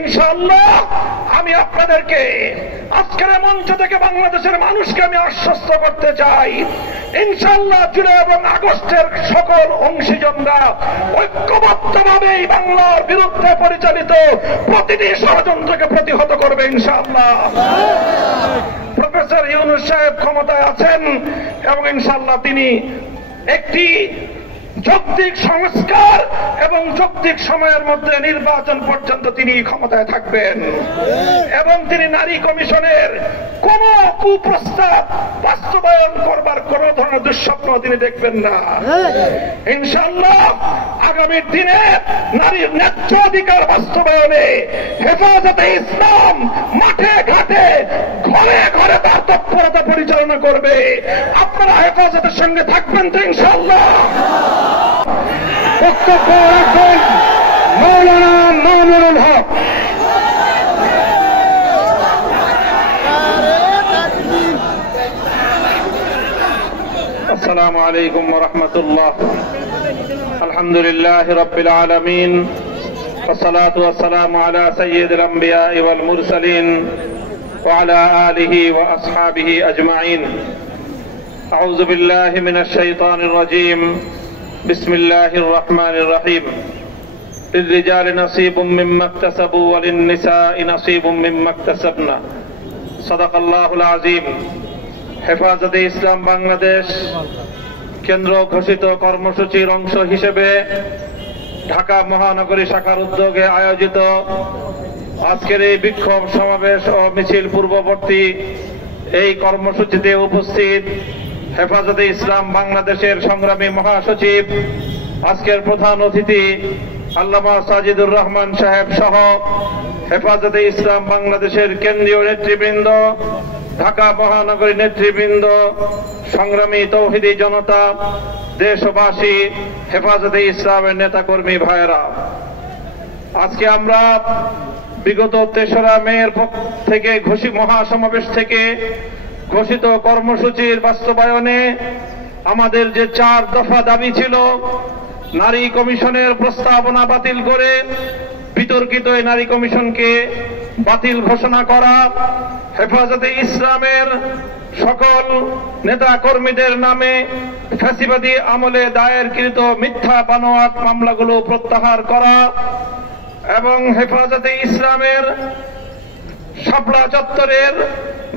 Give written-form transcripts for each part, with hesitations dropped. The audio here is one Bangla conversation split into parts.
ইনশাআল্লাহ আমি আপনাদেরকে আজকের মঞ্চ থেকে বাংলাদেশের মানুষকে আমি আশ্বস্ত করতে চাই, ইনশাআল্লাহ জুলাই এবং আগস্টের সকল অংশীজনরা ঐক্যবদ্ধভাবে এই বাংলার বিরুদ্ধে পরিচালিত প্রতিটি ষড়যন্ত্রকে প্রতিহত করবে ইনশাআল্লাহ। প্রফেসর ইউনূস সাহেব ক্ষমতায় আছেন এবং ইনশাআল্লাহ তিনি একটি যৌক্তিক সংস্কার এবং যৌক্তিক সময়ের মধ্যে নির্বাচন পর্যন্ত তিনি ক্ষমতায় থাকবেন এবং তিনি নারী কমিশনের কোন কুপ্রস্তাব বাস্তবায়ন করবার কোন ধরনের দুঃস্বপ্ন তিনি দেখবেন না। ইনশাআল্লাহ আগামী দিনে নারীর ন্যায্য অধিকার বাস্তবায়নে হেফাজতে ইসলাম মাঠে ঘাটে ঘরে ঘরে তার তৎপরতা পরিচালনা করবে। আপনারা হেফাজতের সঙ্গে থাকবেন তো ইনশাআল্লাহ? বক্তব্য রাখবেন মাওলানা মামুনুল হক। আসসালামু আলাইকুম ওয়া রাহমাতুল্লাহ। আলহামদুলিল্লাহি রাব্বিল আলামিন والصلاة والسلام على سيد الأنبياء والمرسلين وعلى آله وأصحابه أجمعين. أعوذ بالله من الشيطان الرجيم. بسم الله الرحمن الرحيم. للرجال نصيب مما اكتسبوا وللنساء نصيب مما اكتسبنا. صدق الله العظيم. হেফাজতে ইসলাম বাংলাদেশ কেন্দ্র ঘোষিত কর্মসূচির অংশ হিসেবে ঢাকা মহানগরী শাখার উদ্যোগে আয়োজিত আজকের এই বিক্ষোভ সমাবেশ ও মিছিল পূর্ববর্তী এই কর্মসূচিতে উপস্থিত হেফাজতে ইসলাম বাংলাদেশের সংগ্রামী মহাসচিব, আজকের প্রধান অতিথি আল্লামা সাজিদুর রহমান সাহেব সহ হেফাজতে ইসলাম বাংলাদেশের কেন্দ্রীয় নেতৃবৃন্দ, ঢাকা মহানগরী নেতৃবৃন্দ, সংগ্রামী তৌহিদি জনতা, দেশবাসী, হেফাজতে ইসলামের নেতাকর্মী ভাইয়েরা, আজকে আমরা বিগত ৩রা মের থেকে মহাসমাবেশ থেকে ঘোষিত কর্মসূচির বাস্তবায়নে আমাদের যে 4 দফা দাবি ছিল, নারী কমিশনের প্রস্তাবনা বাতিল করে বিতর্কিত এই নারী কমিশনকে বাতিল ঘোষণা করা, হেফাজতে ইসলামের সকল নেতা কর্মীদের নামে ফ্যাসিবাদী আমলে দায়েরকৃত মিথ্যা বানোয়াট মামলাগুলো প্রত্যাহার করা এবং হেফাজতে ইসলামের শাপলা চত্বরের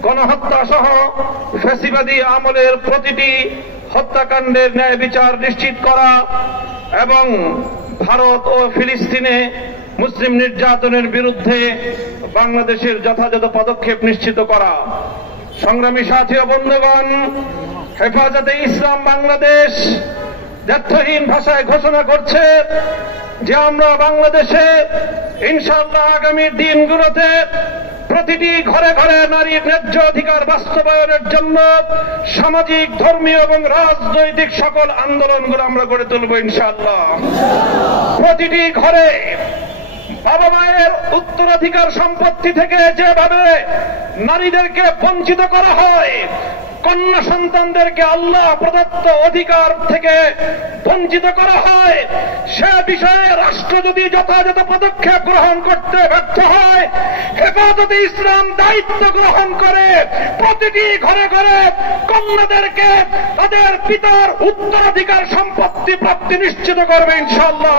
গণহত্যা সহ ফ্যাসিবাদী আমলের প্রতিটি হত্যাকাণ্ডের ন্যায় বিচার নিশ্চিত করা এবং ভারত ও ফিলিস্তিনে মুসলিম নির্যাতনের বিরুদ্ধে বাংলাদেশের যথাযথ পদক্ষেপ নিশ্চিত করা। সংগ্রামী সাথী ও বন্ধুগণ, হেফাজতে ইসলাম বাংলাদেশ দ্ব্যর্থহীন ভাষায় ঘোষণা করছে যে আমরা বাংলাদেশে ইনশাআল্লাহ আগামী দিনগুলোতে প্রতিটি ঘরে ঘরে নারীর ন্যায্য অধিকার বাস্তবায়নের জন্য সামাজিক, ধর্মীয় এবং রাজনৈতিক সকল আন্দোলনগুলো আমরা গড়ে তুলব ইনশাআল্লাহ। প্রতিটি ঘরে বাবা মায়ের উত্তরাধিকার সম্পত্তি থেকে যেভাবে নারীদেরকে বঞ্চিত করা হয়, কন্যা সন্তানদেরকে আল্লাহ প্রদত্ত অধিকার থেকে বঞ্চিত করা হয়, সে বিষয়ে রাষ্ট্র যদি যথাযথ পদক্ষেপ গ্রহণ করতে ব্যর্থ হয়, হেফাজতে ইসলাম দায়িত্ব গ্রহণ করে প্রতিটি ঘরে ঘরে কন্যাদেরকে তাদের পিতার উত্তরাধিকার সম্পত্তি প্রাপ্তি নিশ্চিত করবে ইনশাআল্লাহ।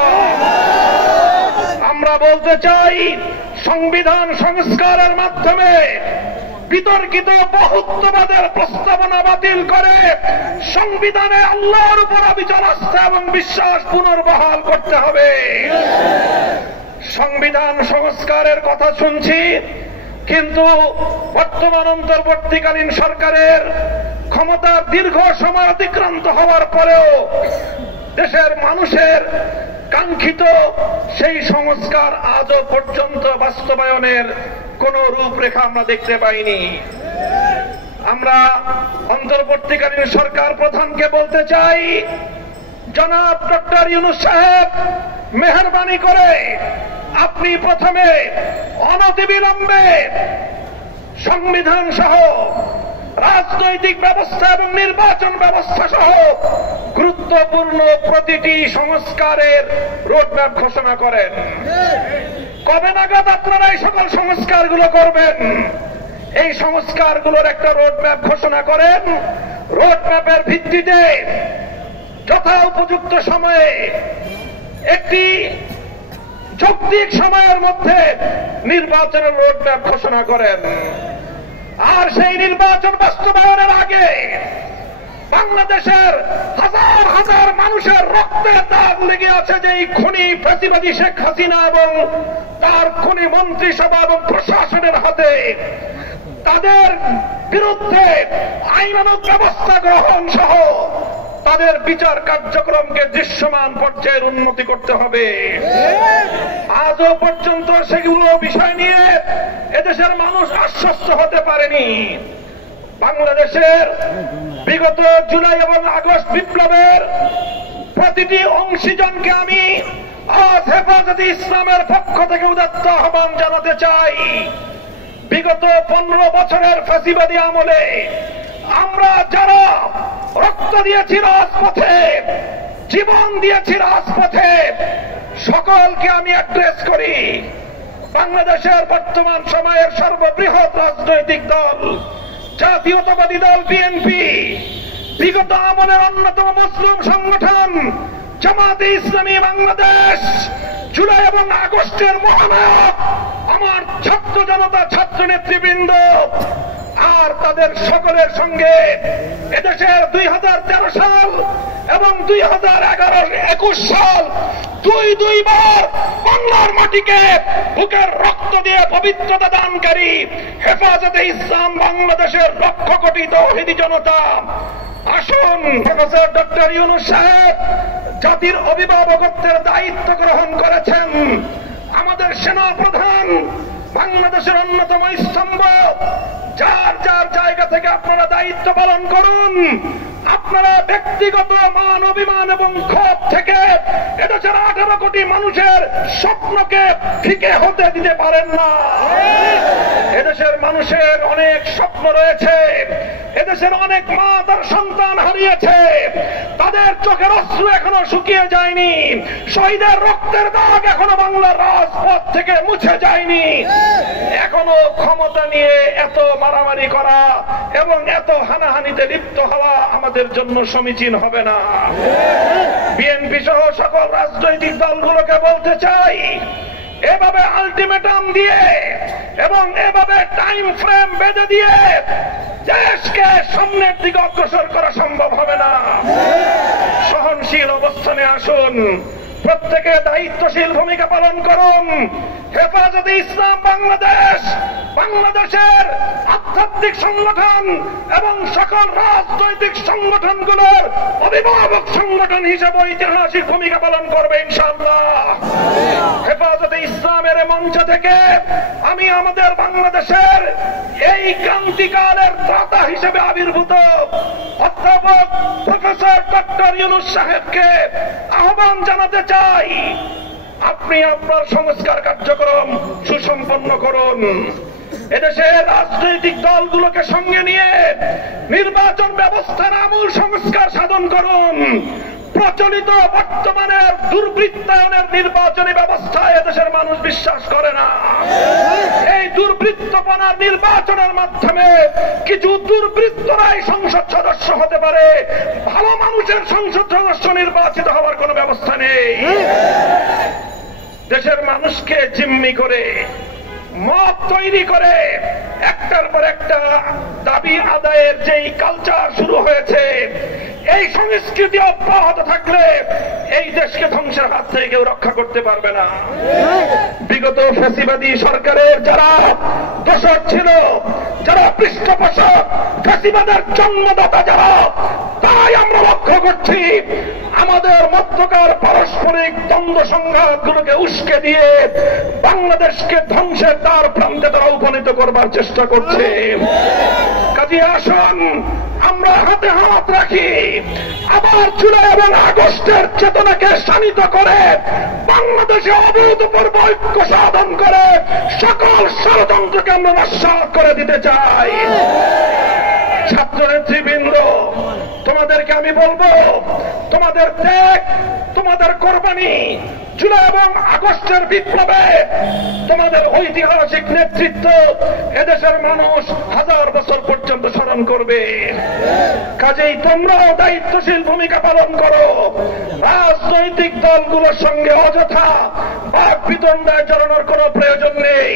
আমরা বলতে চাই, সংবিধান সংস্কারের মাধ্যমে বিতর্কিত বহুত্ববাদের প্রস্তাবনা বাতিল করে সংবিধানে আল্লাহর উপর অবিচল আস্থা এবং বিশ্বাস পুনর্বহাল করতে হবে। সংবিধান সংস্কারের কথা শুনছি, কিন্তু বর্তমান অন্তর্বর্তীকালীন সরকারের ক্ষমতার দীর্ঘ সময় অতিক্রান্ত হওয়ার পরেও দেশের মানুষের কাঙ্ক্ষিত সেই সংস্কার আজও পর্যন্ত বাস্তবায়নের কোন রূপরেখা আমরা দেখতে পাইনি। আমরা অন্তর্বর্তীকালীন সরকার প্রধানকে বলতে চাই, জনাব ডক্টর ইউনূস সাহেব, মেহেরবানি করে আপনি প্রথমে অনতিবিলম্বে সংবিধান সহ রাজনৈতিক ব্যবস্থা এবং নির্বাচন ব্যবস্থা সহ গুরুত্বপূর্ণ প্রতিটি সংস্কারের রোডম্যাপ ঘোষণা করেন। কবে নাগাদ আপনারা এই সকল সংস্কারগুলো করবেন? এই সংস্কারগুলোর একটা রোডম্যাপ ঘোষণা করেন। রোডম্যাপের ভিত্তিতে যথা উপযুক্ত সময়ে একটি যৌক্তিক সময়ের মধ্যে নির্বাচনের রোডম্যাপ ঘোষণা করেন। আর সেই নির্বাচন বাস্তবায়নের আগে বাংলাদেশের হাজার হাজার মানুষের রক্তের দাগ লেগে আছে যে এই খুনি ফ্যাসিবাদী শেখ হাসিনা এবং তার খুনি মন্ত্রিসভা এবং প্রশাসনের হাতে, তাদের বিরুদ্ধে আইনানুগ ব্যবস্থা গ্রহণ সহ তাদের বিচার কার্যক্রমকে দৃশ্যমান পর্যায়ের উন্নতি করতে হবে। আজও পর্যন্ত সেগুলো বিষয় নিয়ে এদেশের মানুষ আশ্বস্ত হতে পারেনি। বাংলাদেশের বিগত জুলাই এবং আগস্ট বিপ্লবের প্রতিটি অংশীজনকে আমি আজ হেফাজতে ইসলামের পক্ষ থেকে উদাত্ত আহ্বান জানাতে চাই। বিগত 15 বছরের ফ্যাসিবাদী আমলে আমরা যারা রক্ত দিয়েছি রাজপথে, জীবন দিয়েছি রাজপথে, সকলকে আমি অ্যাড্রেস করি। বাংলাদেশের বর্তমান সময়ের সর্ববৃহৎ রাজনৈতিক দল জাতীয়তাবাদী দল বিএনপি, বিগত আমলের অন্যতম মুসলিম সংগঠন জামাতে ইসলামী বাংলাদেশ, জুলাই এবং আগস্টের মহানায়ক আমার ছাত্র জনতা, ছাত্র নেতৃবৃন্দ, আর তাদের সকলের সঙ্গে এদেশের 2013 সাল এবং 2011-21 সাল দুইবার বাংলার মাটিকে বুকের রক্ত দিয়ে পবিত্রতা দানকারী হেফাজতে ইসলাম বাংলাদেশের লক্ষ কোটি তৌহিদি জনতা, আসুন প্রফেসর ডক্টর ইউনূস সাহেব জাতির অভিভাবকত্বের দায়িত্ব গ্রহণ করেছেন। আমাদের সেনা প্রধান, বাংলাদেশের অন্যতম স্তম্ভ, যার যার জায়গা থেকে আপনারা দায়িত্ব পালন করুন। আপনারা ব্যক্তিগত মান অভিমান এবং ক্ষোভ থেকে এদেশের 18 কোটি মানুষের স্বপ্নকে ফিকে হতে দিতে পারেন না। এদেশের মানুষের অনেক স্বপ্ন রয়েছে, এদেশের অনেক মা তার সন্তান হারিয়েছে, তাদের চোখের অশ্রু এখনো শুকিয়ে যায়নি, শহীদের রক্তের দাগ এখনো বাংলার রাজপথ থেকে মুছে যায়নি। এখনো ক্ষমতা নিয়ে এত মারামারি করা এবং এত হানাহানিতে লিপ্ত হওয়া আমাদের জন্য সমীচীন হবে না। বিএনপি সহ সকল রাজনৈতিক দলগুলোকে বলতে চাই, এভাবে আলটিমেটাম দিয়ে এবং এভাবে টাইম ফ্রেম বেঁধে দিয়ে দেশকে সামনের দিকে অগ্রসর করা সম্ভব হবে না। সহনশীল অবস্থানে আসুন, প্রত্যেকে দায়িত্বশীল ভূমিকা পালন করুন। হেফাজতে ইসলাম বাংলাদেশ বাংলাদেশের আধ্যাত্মিক সংগঠন এবং সকল রাজনৈতিক সংগঠনগুলোর অভিভাবক সংগঠন হিসেবে ঐতিহাসিক ভূমিকা পালন করবে ইনশাআল্লাহ। হেফাজতে ইসলামের মঞ্চ থেকে আমি আমাদের বাংলাদেশের এই ক্রান্তিকালের ত্রাতা হিসেবে আবির্ভূত অধ্যাপক প্রফেসর ডক্টর ইউনূস সাহেবকে আহ্বান জানাতে চাই, আপনি আপনার সংস্কার কার্যক্রম সুসম্পন্ন করুন। এদেশের রাজনৈতিক দলগুলোকে সঙ্গে নিয়ে নির্বাচন ব্যবস্থার আমূল সংস্কার সাধন করুন। প্রচলিত বর্তমানের দুর্বৃত্তায়নের নির্বাচনী ব্যবস্থায় এদেশের মানুষ বিশ্বাস করে না। এই দুর্বৃত্তপনার নির্বাচনের মাধ্যমে কিছু দুর্বৃত্তরাই সংসদ সদস্য হতে পারে, ভালো মানুষের সংসদ সদস্য নির্বাচিত হওয়ার কোনো ব্যবস্থা নেই। দেশের মানুষকে জিম্মি করে, মত তৈরি করে একটার পর একটা দাবি আদায়ের যেই কালচার শুরু হয়েছে, এই সংস্কৃতি অব্যাহত থাকলে এই দেশকে ধ্বংসের হাত থেকে কেউ রক্ষা করতে পারবে না। বিগত ফ্যাসিবাদী সরকারের যারা দোষর ছিল, যারা পৃষ্ঠপোষক, ফ্যাসিবাদের জন্মদাতা যারা, তাই আমরা লক্ষ্য করছি আমাদের মধ্যকার পারস্পরিক দ্বন্দ্ব সংঘাতগুলোকে উস্কে দিয়ে বাংলাদেশকে ধ্বংসের দ্বার প্রান্তে তারা উপনীত করবার চেষ্টা করছে। কাজে আসুন আমরা হাতে হাত রাখি, আবার জুলাই এবং আগস্টের চেতনাকে শানিত করে বাংলাদেশে অভূতপূর্ব ঐক্য সাধন করে সকল ষড়যন্ত্রকে আমরা নস্যাৎ করে দিতে চাই। ছাত্র নেতৃবৃন্দ, তোমাদেরকে আমি বলবো, তোমাদের ত্যাগ, তোমাদের কোরবানি, জুলাই এবং আগস্টের বিপ্লবে তোমাদের ঐতিহাসিক নেতৃত্ব এদেশের মানুষ হাজার বছর পর্যন্ত স্মরণ করবে। কাজেই তোমরাও দায়িত্বশীল ভূমিকা পালন করো। রাজনৈতিক দলগুলোর সঙ্গে অযথা বাক বিতণ্ডায় জড়ানোর কোনো প্রয়োজন নেই।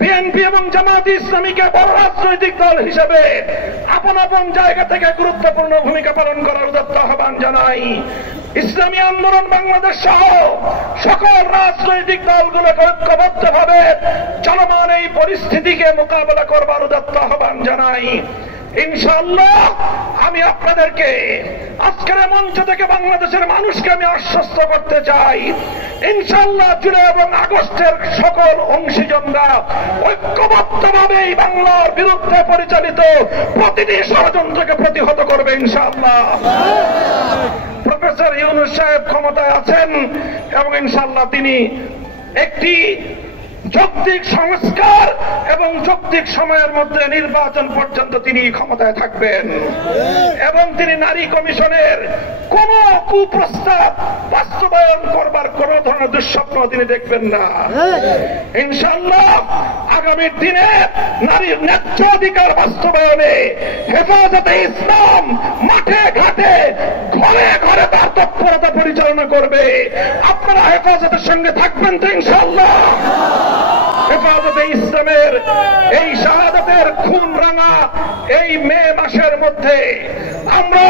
বিএনপি এবং জামায়াত ইসলামীকে বড় রাজনৈতিক দল হিসেবে আপন আপন জায়গা থেকে গুরুত্বপূর্ণ ভূমিকা পালন করার উদাত্ত আহ্বান জানাই। ইসলামী আন্দোলন বাংলাদেশ সহ সকল রাজনৈতিক দলগুলোকে ঐক্যবদ্ধভাবে চলমান এই পরিস্থিতিকে মোকাবেলা করবার উদাত্ত আহ্বান জানাই। ইনশাআল্লাহ আমি আপনাদেরকে আজকের মঞ্চ থেকে বাংলাদেশের মানুষকে আমি আশ্বস্ত করতে চাই, ইনশাআল্লাহ জুলাই এবং আগস্টের সকল অংশীজনরা ঐক্যবদ্ধভাবে এই বাংলার বিরুদ্ধে পরিচালিত প্রতিটি ষড়যন্ত্রকে প্রতিহত করবে ইনশাআল্লাহ। প্রফেসর ইউনূস সাহেব ক্ষমতায় আছেন এবং ইনশাআল্লাহ তিনি একটি যৌক্তিক সংস্কার এবং যৌক্তিক সময়ের মধ্যে নির্বাচন পর্যন্ত তিনি ক্ষমতায় থাকবেন এবং তিনি নারী কমিশনের কোন কুপ্রস্তাব বাস্তবায়ন করবার কোন ধরনের দুঃস্বপ্ন তিনি দেখবেন না। ইনশাআল্লাহ আগামীর দিনে নারীর ন্যায্য অধিকার বাস্তবায়নে হেফাজতে ইসলাম মাঠে ঘাটে ঘরে ঘরে তার তৎপরতা পরিচালনা করবে। আপনারা হেফাজতের সঙ্গে থাকবেন তো ইনশাআল্লাহ? হেফাজতে ইসলামের এই শাহাদাতের খুন রাঙা এই মে মাসের মধ্যে আমরা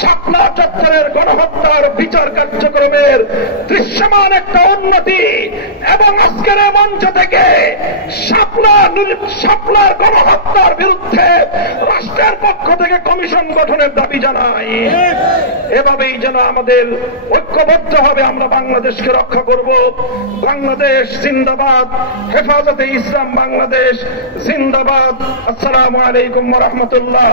শাপলা চত্বরের গণহত্যার বিচার কার্যক্রমের দৃশ্যমান একটা উন্নতি এবং আজকের মঞ্চ থেকে শাপলার গণহত্যার বিরুদ্ধে রাষ্ট্রের পক্ষ থেকে কমিশন গঠনের দাবি জানাই। এভাবেই যেন আমাদের ঐক্যবদ্ধভাবে আমরা বাংলাদেশকে রক্ষা করব। বাংলাদেশ জিন্দাবাদ, হেফাজতে ইসলাম বাংলাদেশ জিন্দাবাদ। আসসালামু আলাইকুম ওয়া রাহমাতুল্লাহ।